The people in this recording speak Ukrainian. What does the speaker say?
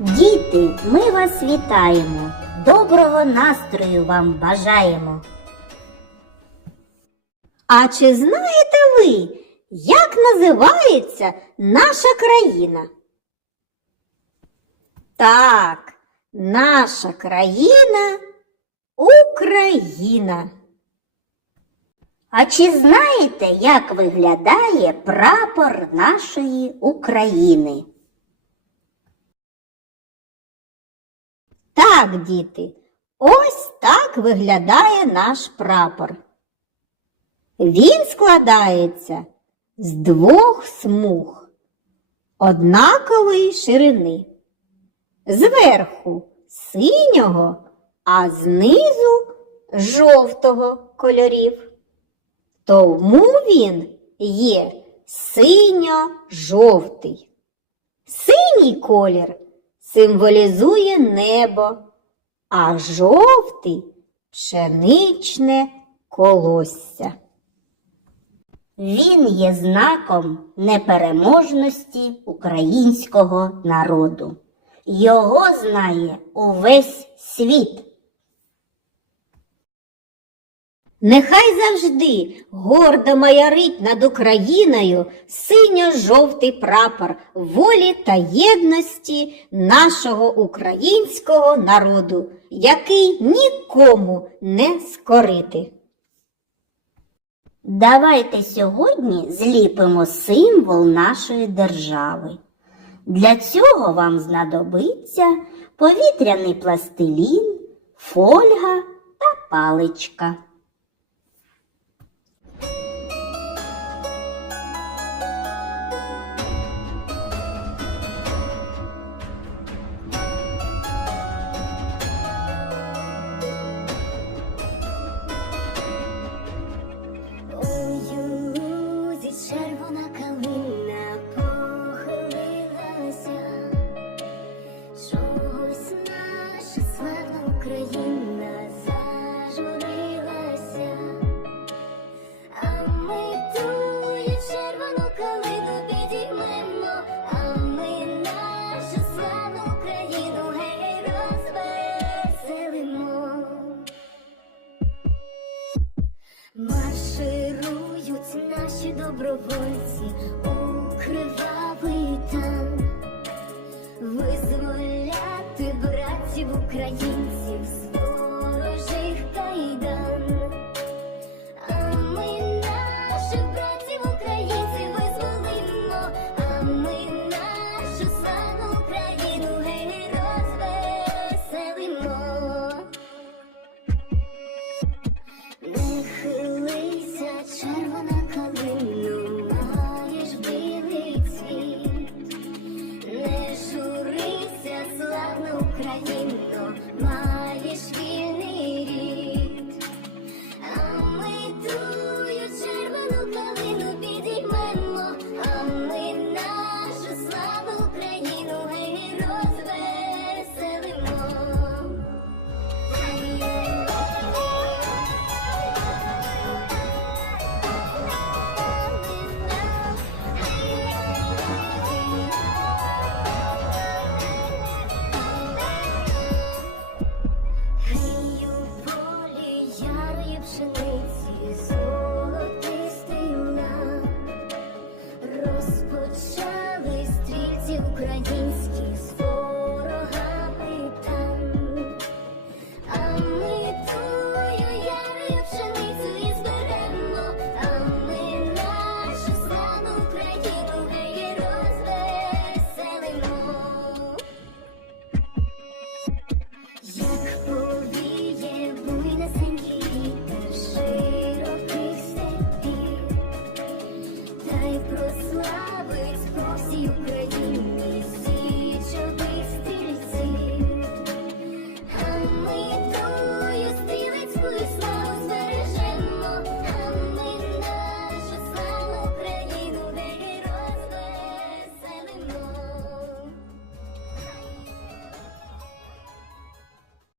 Діти, ми вас вітаємо. Доброго настрою вам бажаємо. А чи знаєте ви, як називається наша країна? Так, наша країна Україна. А чи знаєте, як виглядає прапор нашої України? Так, діти, ось так виглядає наш прапор. Він складається з двох смуг однакової ширини. Зверху синього, а знизу жовтого кольорів. Тому він є синьо-жовтий. Синій колір символізує небо, а жовтий пшеничне колосся. Він є знаком непереможності українського народу. Його знає увесь світ. Нехай завжди гордо маярить над Україною синьо-жовтий прапор волі та єдності нашого українського народу, який нікому не скорити. Давайте сьогодні зліпимо символ нашої держави. Для цього вам знадобиться повітряний пластилін, фольга та паличка. Марширують наші добровольці у кривавий там, визволяти братів українців